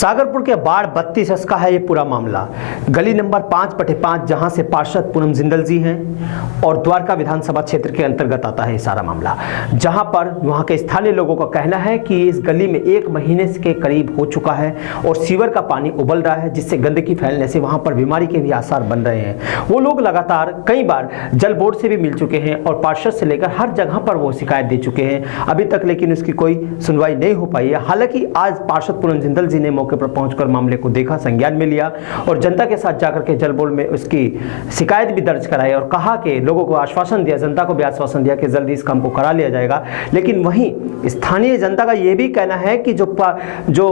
सागरपुर के वार्ड 32 का है ये पूरा मामला। गली नंबर 5/5 जहां से पार्षद पूनम जिंदल जी हैं और द्वारका विधानसभा क्षेत्र के अंतर्गत आता है ये सारा मामला, जहां पर वहां के स्थानीय लोगों का कहना है कि इस गली में 1 महीने के करीब हो चुका है और सीवर का पानी उबल रहा है, जिससे गंदगी फैलने से वहां पर बीमारी के भी आसार बन रहे हैं। वो लोग लगातार कई बार जल बोर्ड से भी मिल चुके हैं और पार्षद से लेकर हर जगह पर वो शिकायत दे चुके हैं अभी तक, लेकिन उसकी कोई सुनवाई नहीं हो पाई है। हालांकि आज पार्षद पूनम जिंदल जी ने मौके पर पहुंचकर मामले को देखा, संज्ञान में लिया और जनता के साथ जाकर के जल बोर्ड में उसकी शिकायत भी दर्ज कराई और कहा कि लोगों को आश्वासन दिया, जनता को भी आश्वासन दिया कि जल्दी इस काम को करा लिया जाएगा। लेकिन वहीं स्थानीय जनता का यह भी कहना है कि जो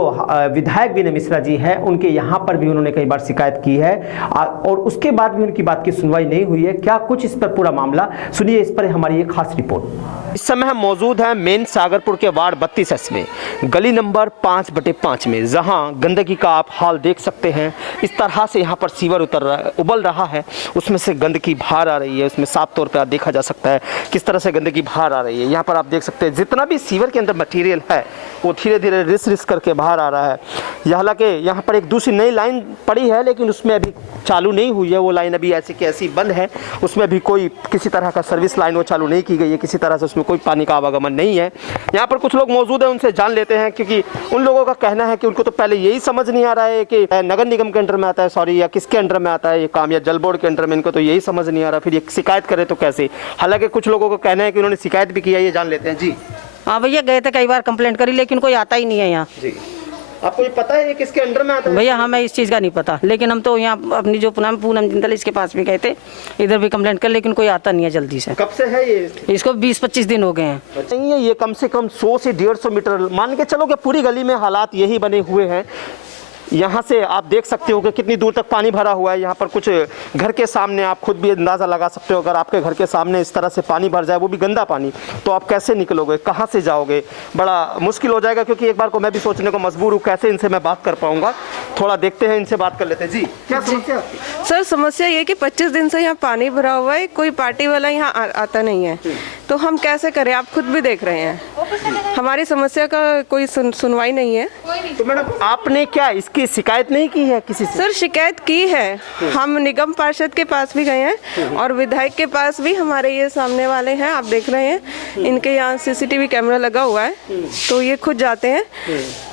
विधायक विनय मिश्रा जी है उनके यहाँ पर भी उन्होंने कई बार शिकायत की है और उसके बाद भी उनकी बात की सुनवाई नहीं हुई है। क्या कुछ इस पर पूरा मामला सुनिए, इस पर हमारी एक खास रिपोर्ट। इस समय हम मौजूद हैं मेन सागरपुर के वार्ड 32 में, गली नंबर 5/5 में, जहां गंदगी का आप हाल देख सकते हैं। इस तरह से यहां पर सीवर उबल रहा है, उसमें से गंदगी बाहर आ रही है। उसमें साफ तौर पे आप देखा जा सकता है किस तरह से गंदगी बाहर आ रही है। यहाँ पर आप देख सकते हैं जितना भी सीवर के अंदर मटीरियल है वो धीरे धीरे रिस करके बाहर आ रहा है। हालांकि यहाँ पर एक दूसरी नई लाइन पड़ी है लेकिन उसमें अभी चालू नहीं हुई है, वो लाइन अभी ऐसी की ऐसी बंद है। उसमें भी कोई किसी तरह का सर्विस लाइन वो चालू नहीं की गई है, किसी तरह से उसमें कोई पानी का आवागमन नहीं है। यहाँ पर कुछ लोग मौजूद हैं, उनसे जान लेते हैं, क्योंकि उन लोगों का कहना है कि उनको तो पहले यही समझ नहीं आ रहा है कि नगर निगम के अंडर में आता है, सॉरी, या किसके अंडर में आता है ये काम, या जल बोर्ड के अंडर में, इनको तो यही समझ नहीं आ रहा, फिर ये शिकायत करे तो कैसे। हालांकि कुछ लोगों का कहना है कि उन्होंने शिकायत भी किया, ये जान लेते हैं। जी हाँ भैया, गए थे कई बार कंप्लेंट करी लेकिन कोई आता ही नहीं है यहाँ। जी, आपको ये पता है ये किसके अंडर में आता है? भैया हमें इस चीज़ का नहीं पता, लेकिन हम तो यहाँ अपनी जो पूनम जिंदल इसके पास भी गए थे, इधर भी कंप्लेंट कर, लेकिन कोई आता नहीं है जल्दी से। कब से है ये? इसको 20-25 दिन हो गए हैं। नहीं है, ये कम से कम 100 से 150 मीटर मान के चलो कि पूरी गली में हालात यही बने हुए हैं। यहाँ से आप देख सकते हो कि कितनी दूर तक पानी भरा हुआ है। यहाँ पर कुछ घर के सामने आप खुद भी अंदाज़ा लगा सकते हो, अगर आपके घर के सामने इस तरह से पानी भर जाए, वो भी गंदा पानी, तो आप कैसे निकलोगे, कहाँ से जाओगे, बड़ा मुश्किल हो जाएगा। क्योंकि एक बार को मैं भी सोचने को मजबूर हूँ कैसे इनसे मैं बात कर पाऊँगा। थोड़ा देखते हैं, इनसे बात कर लेते हैं। जी, क्या समस्या? सर समस्या ये कि 25 दिन से यहाँ पानी भरा हुआ है, कोई पार्टी वाला यहाँ आता नहीं है, तो हम कैसे करें? आप खुद भी देख रहे हैं हमारी समस्या का कोई सुनवाई नहीं है। तो मैडम आपने क्या इसकी शिकायत नहीं की है किसी से? सर शिकायत की है, हम निगम पार्षद के पास भी गए हैं और विधायक के पास भी। हमारे ये सामने वाले हैं, आप देख रहे हैं, इनके यहाँ CCTV कैमरा लगा हुआ है, तो ये खुद जाते हैं,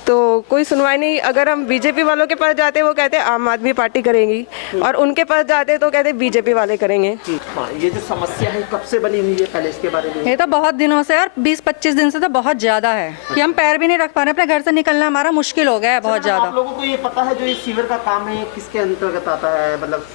तो कोई सुनवाई नहीं। अगर हम बीजेपी वालों के पास जाते हैं वो कहते हैं आम आदमी पार्टी करेगी, और उनके पास जाते हैं तो कहते हैं बीजेपी वाले करेंगे। हाँ, ये जो समस्या है कब से बनी हुई है, पहले इसके बारे में? ये तो बहुत दिनों से, और 20-25 दिन से तो बहुत ज्यादा है कि हम पैर भी नहीं रख पा रहे, अपने घर से निकलना हमारा मुश्किल हो गया है बहुत ज्यादा। आप लोगों को ये पता है जो ये सीवर का काम है किसके अंतर्गत आता है? मतलब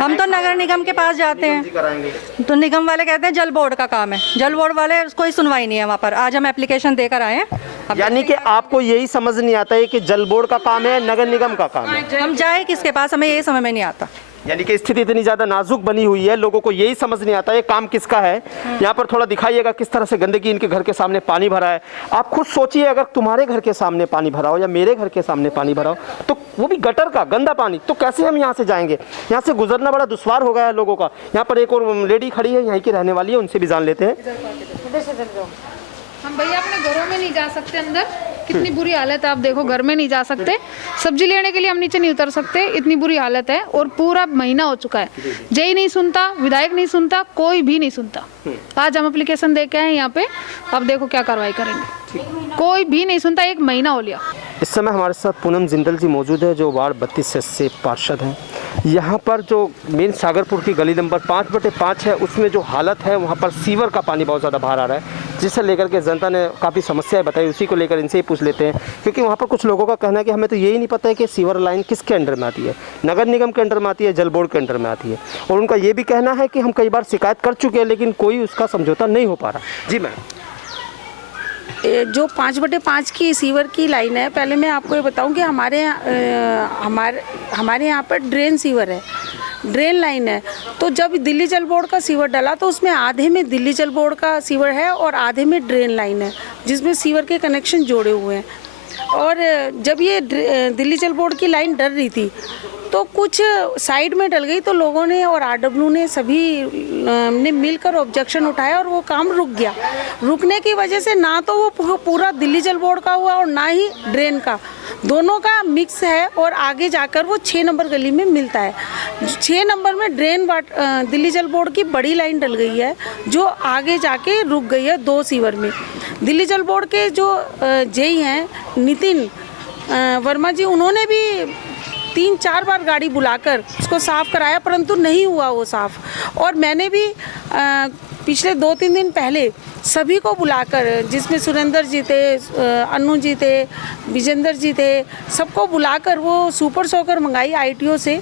हम तो नगर निगम के पास जाते हैं तो निगम वाले कहते हैं जल बोर्ड का काम है, जल बोर्ड वाले कोई सुनवाई नहीं है वहाँ पर। आज हम एप्लीकेशन देकर आए हैं। यानी कि आपको यही समझ नहीं आता है कि जल बोर्ड का काम है, नगर निगम का काम है? हम जाए किसके पास, हमें यही समझ में नहीं आता। यानी कि स्थिति इतनी ज्यादा नाजुक बनी हुई है, लोगों को यही समझ नहीं आता है काम किसका है। यहाँ पर थोड़ा दिखाइएगा किस तरह से गंदगी, इनके घर के सामने पानी भरा है। आप खुद सोचिए, अगर तुम्हारे घर के सामने पानी भरा हो या मेरे घर के सामने पानी भरा हो, तो वो भी गटर का गंदा पानी, तो कैसे हम यहाँ से जाएंगे? यहाँ से गुजरना बड़ा दुश्वार हो गया है लोगों का। यहाँ पर एक और लेडी खड़ी है, यहाँ की रहने वाली है, उनसे भी जान लेते हैं। हम भैया अपने घरों में नहीं जा सकते, अंदर कितनी बुरी हालत है, आप देखो, घर में नहीं जा सकते, सब्जी लेने के लिए हम नीचे नहीं उतर सकते, इतनी बुरी हालत है। और पूरा महीना हो चुका है, जेई नहीं सुनता, विधायक नहीं सुनता, कोई भी नहीं सुनता। आज हम एप्लीकेशन दे के आए यहाँ पे, अब देखो क्या कार्रवाई करेंगे, कोई भी नहीं सुनता, 1 महीना हो लिया। इस समय हमारे साथ पूनम जिंदल जी मौजूद है जो वार्ड 32 से पार्षद हैं। यहाँ पर जो मेन सागरपुर की गली नंबर 5/5 है, उसमें जो हालत है वहाँ पर सीवर का पानी बहुत ज़्यादा बाहर आ रहा है, जिसे लेकर के जनता ने काफ़ी समस्याएं बताई। उसी को लेकर इनसे ही पूछ लेते हैं, क्योंकि वहाँ पर कुछ लोगों का कहना है कि हमें तो यही नहीं पता है कि सीवर लाइन किसके अंडर में आती है, नगर निगम के अंडर में आती है, जल बोर्ड के अंडर में आती है। और उनका ये भी कहना है कि हम कई बार शिकायत कर चुके हैं लेकिन कोई उसका समझौता नहीं हो पा रहा। जी मैम, जो 5/5 की सीवर की लाइन है, पहले मैं आपको ये बताऊं कि हमारे यहाँ पर ड्रेन सीवर है, ड्रेन लाइन है। तो जब दिल्ली जल बोर्ड का सीवर डाला तो उसमें आधे में दिल्ली जल बोर्ड का सीवर है और आधे में ड्रेन लाइन है, जिसमें सीवर के कनेक्शन जोड़े हुए हैं। और जब ये दिल्ली जल बोर्ड की लाइन डल रही थी तो कुछ साइड में डल गई, तो लोगों ने और आरडब्ल्यू ने सभी ने मिलकर ऑब्जेक्शन उठाया और वो काम रुक गया। रुकने की वजह से ना तो वो पूरा दिल्ली जल बोर्ड का हुआ और ना ही ड्रेन का, दोनों का मिक्स है और आगे जाकर वो 6 नंबर गली में मिलता है। 6 नंबर में दिल्ली जल बोर्ड की बड़ी लाइन डल गई है जो आगे जाके रुक गई है 2 सीवर में। दिल्ली जल बोर्ड के जो जेई हैं नितिन वर्मा जी, उन्होंने भी 3-4 बार गाड़ी बुलाकर उसको साफ़ कराया, परंतु नहीं हुआ वो साफ़। और मैंने भी पिछले 2-3 दिन पहले सभी को बुलाकर, जिसमें सुरेंद्र जी थे, अन्नू जी थे, विजेंद्र जी थे, सबको बुलाकर वो सुपर सोकर मंगाई आईटीओ से,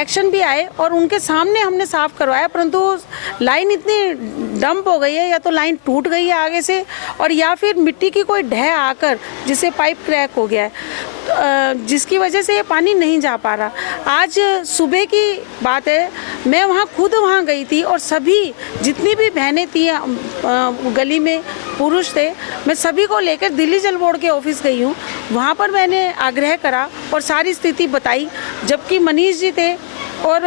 एक्शन भी आए और उनके सामने हमने साफ़ करवाया। परंतु लाइन इतनी डंप हो गई है, या तो लाइन टूट गई है आगे से और या फिर मिट्टी की कोई ढह आकर जिससे पाइप क्रैक हो गया है, जिसकी वजह से ये पानी नहीं जा पा रहा। आज सुबह की बात है, मैं वहाँ खुद वहाँ गई थी और सभी जितनी भी बहनें थी गली में, पुरुष थे, मैं सभी को लेकर दिल्ली जल बोर्ड के ऑफिस गई हूँ। वहाँ पर मैंने आग्रह करा और सारी स्थिति बताई, जबकि मनीष जी थे और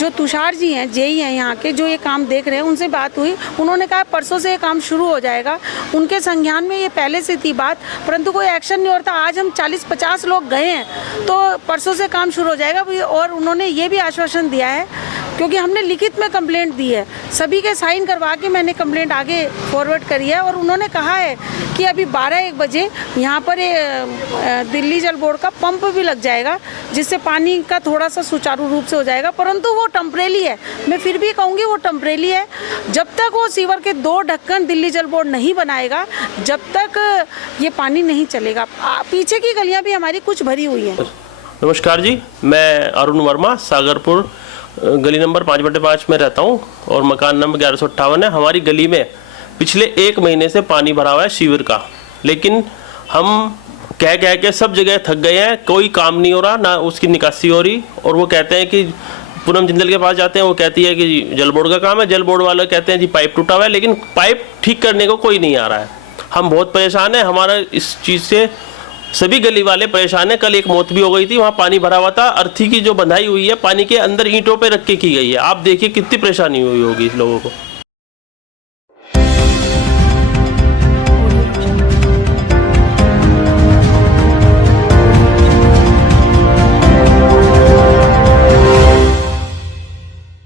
जो तुषार जी हैं, जेई हैं यहाँ के, जो ये काम देख रहे हैं, उनसे बात हुई। उन्होंने कहा परसों से ये काम शुरू हो जाएगा। उनके संज्ञान में ये पहले से थी बात, परंतु कोई एक्शन नहीं होता। आज हम 40-50 लोग गए हैं तो परसों से काम शुरू हो जाएगा। और उन्होंने ये भी आश्वासन दिया है, क्योंकि हमने लिखित में कंप्लेंट दी है, सभी के साइन करवा के मैंने कंप्लेंट आगे फॉरवर्ड करी है। और उन्होंने कहा है कि अभी 12-1 बजे यहाँ पर दिल्ली जल बोर्ड का पंप भी लग जाएगा, जिससे पानी का थोड़ा सा सुचारू रूप से हो जाएगा, परंतु वो टेम्परेरी है। मैं फिर भी कहूँगी वो टेम्परेरी है। जब तक वो सीवर के 2 ढक्कन दिल्ली जल बोर्ड नहीं बनाएगा, जब तक ये पानी नहीं चलेगा। पीछे की गलियाँ भी हमारी कुछ भरी हुई हैं। नमस्कार जी, मैं अरुण वर्मा, सागरपुर गली नंबर 5/5 में रहता हूँ और मकान नंबर 1158 है। हमारी गली में पिछले 1 महीने से पानी भरा हुआ है सीवर का, लेकिन हम कह के सब जगह थक गए हैं, कोई काम नहीं हो रहा, ना उसकी निकासी हो रही। और वो कहते हैं कि पूनम जिंदल के पास जाते हैं, वो कहती है कि जल बोर्ड का काम है, जल बोर्ड वाले कहते हैं जी पाइप टूटा हुआ है, लेकिन पाइप ठीक करने को कोई नहीं आ रहा है। हम बहुत परेशान हैं, हमारा इस चीज़ से सभी गली वाले परेशान हैं। कल एक मौत भी हो गई थी, वहाँ पानी भरा हुआ था, अर्थी की जो बंधाई हुई है पानी के अंदर ईंटों पे रख के की गई है। आप देखिए कितनी परेशानी हुई होगी इस लोगों को।